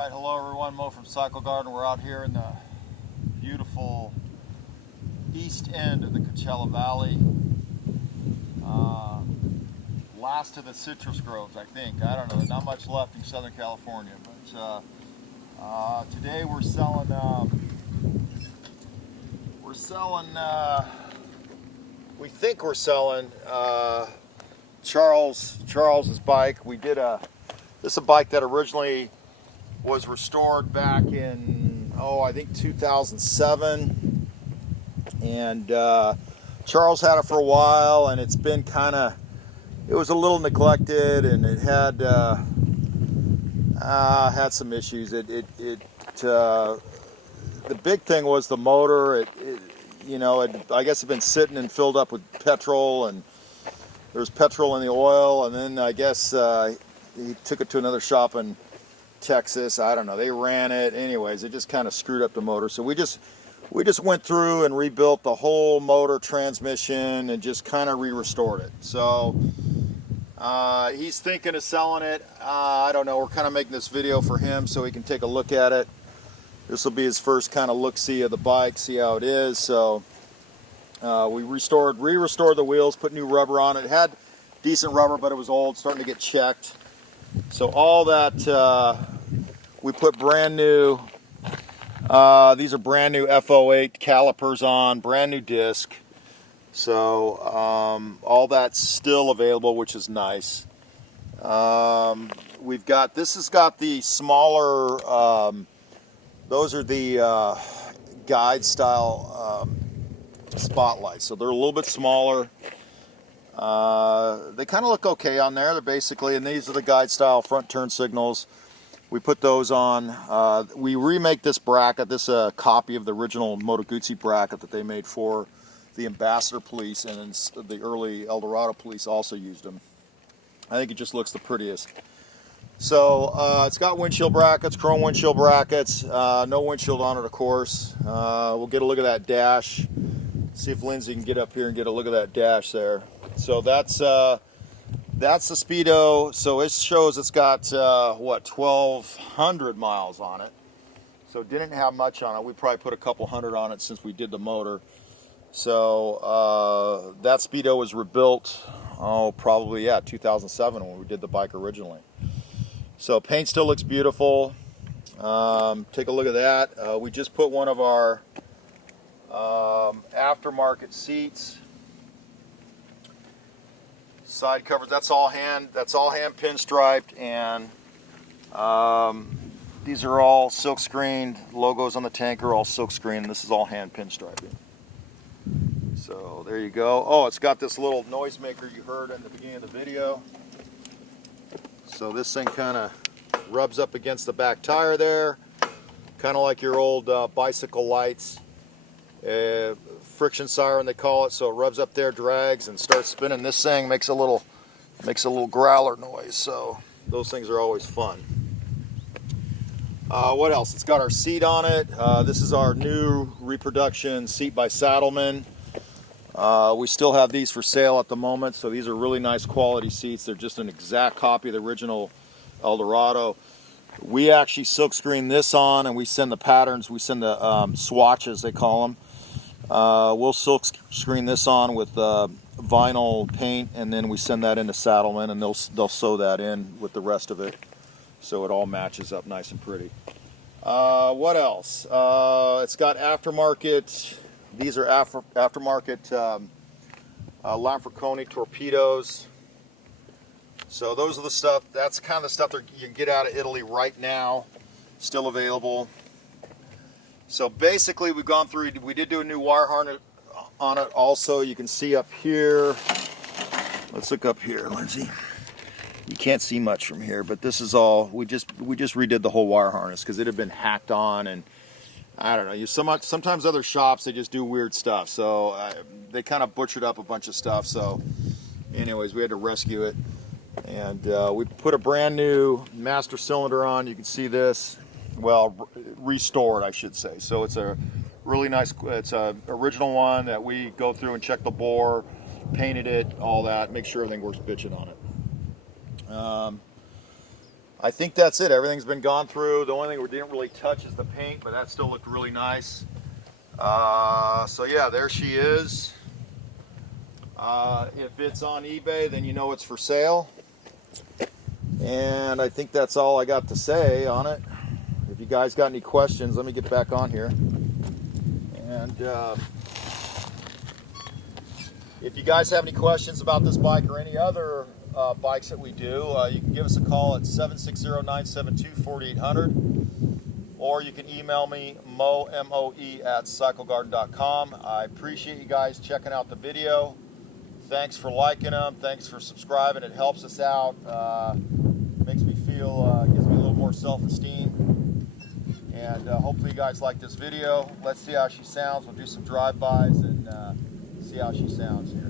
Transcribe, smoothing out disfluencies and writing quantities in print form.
Alright, hello everyone, Mo from Cycle Garden. We're out here in the beautiful east end of the Coachella Valley. Last of the citrus groves, I think. I don't know, not much left in Southern California. But today we're selling we think we're selling Charles's bike. This is a bike that originally was restored back in, I think 2007, and Charles had it for a while, and it's been it was a little neglected, and it had some issues. The big thing was the motor. I guess it had been sitting and filled up with petrol, and there was petrol in the oil, and then I guess he took it to another shop in Texas. I don't know. They ran it. Anyways, it just kind of screwed up the motor. So we just went through and rebuilt the whole motor, transmission, and just kind of re-restored it. So he's thinking of selling it. I don't know. We're kind of making this video for him so he can take a look at it. This will be his first kind of look-see of the bike, see how it is. So we re-restored the wheels, put new rubber on it. It had decent rubber, but it was old, starting to get checked. So all that we put brand new. These are brand new F08 calipers on, brand new disc. So all that's still available, which is nice. This has got the smaller. Those are the guide style spotlights. So they're a little bit smaller. They kind of look okay on there. They're basically, and these are the guide style front turn signals. We put those on. We remake this bracket. This is a copy of the original Moto Guzzi bracket that they made for the Ambassador Police, and the early Eldorado Police also used them. I think it just looks the prettiest. So it's got windshield brackets, chrome windshield brackets. No windshield on it, of course. We'll get a look at that dash. See if Lindsay can get up here and get a look at that dash there. So that's the Speedo. So it shows it's got 1,200 miles on it. So it didn't have much on it. We probably put a couple hundred on it since we did the motor. So that Speedo was rebuilt, probably 2007 when we did the bike originally. So paint still looks beautiful. Take a look at that. We just put one of our aftermarket seats. Side covers, that's all hand pinstriped, and these are all silk screened. Logos on the tank are all silk screened. This is all hand pinstriping. So there you go. Oh, it's got this little noisemaker you heard in the beginning of the video. So this thing kind of rubs up against the back tire there, kind of like your old bicycle lights. Friction siren they call it. So it rubs up there, drags, and starts spinning. This thing makes a little growler noise. So those things are always fun. What else? It's got our seat on it. This is our new reproduction seat by Saddlemen. We still have these for sale at the moment. So these are really nice quality seats. They're just an exact copy of the original Eldorado. We actually silkscreen this on, and we send the patterns. We send the swatches, they call them. We'll silk screen this on with vinyl paint, and then we send that into Saddlemen, and they'll sew that in with the rest of it, so it all matches up nice and pretty. What else? It's got aftermarket. These are aftermarket Lanfrancone torpedoes. So those are the stuff. That's kind of the stuff that you can get out of Italy right now, still available. So basically, we've gone through. We did do a new wire harness on it. Also, you can see up here. Let's look up here, Lindsay. You can't see much from here, but this is all. We just redid the whole wire harness because it had been hacked on, and I don't know. Sometimes other shops they just do weird stuff. So they kind of butchered up a bunch of stuff. So, anyways, we had to rescue it, and we put a brand new master cylinder on. You can see this. Well, restored, I should say. So it's a really nice, it's a original one that we go through and check the bore, painted it, all that, make sure everything works bitchin' on it. I think that's it. Everything's been gone through. The only thing we didn't really touch is the paint, but that still looked really nice. So yeah, there she is. If it's on eBay, then you know it's for sale. And I think that's all I got to say on it. If you guys got any questions, let me get back on here. And if you guys have any questions about this bike or any other bikes that we do, you can give us a call at 760-972-4800, or you can email me, moe at cyclegarden.com. I appreciate you guys checking out the video. Thanks for liking them. Thanks for subscribing. It helps us out. Makes me feel, gives me a little more self-esteem. And hopefully you guys like this video. Let's see how she sounds. We'll do some drive-bys and see how she sounds here.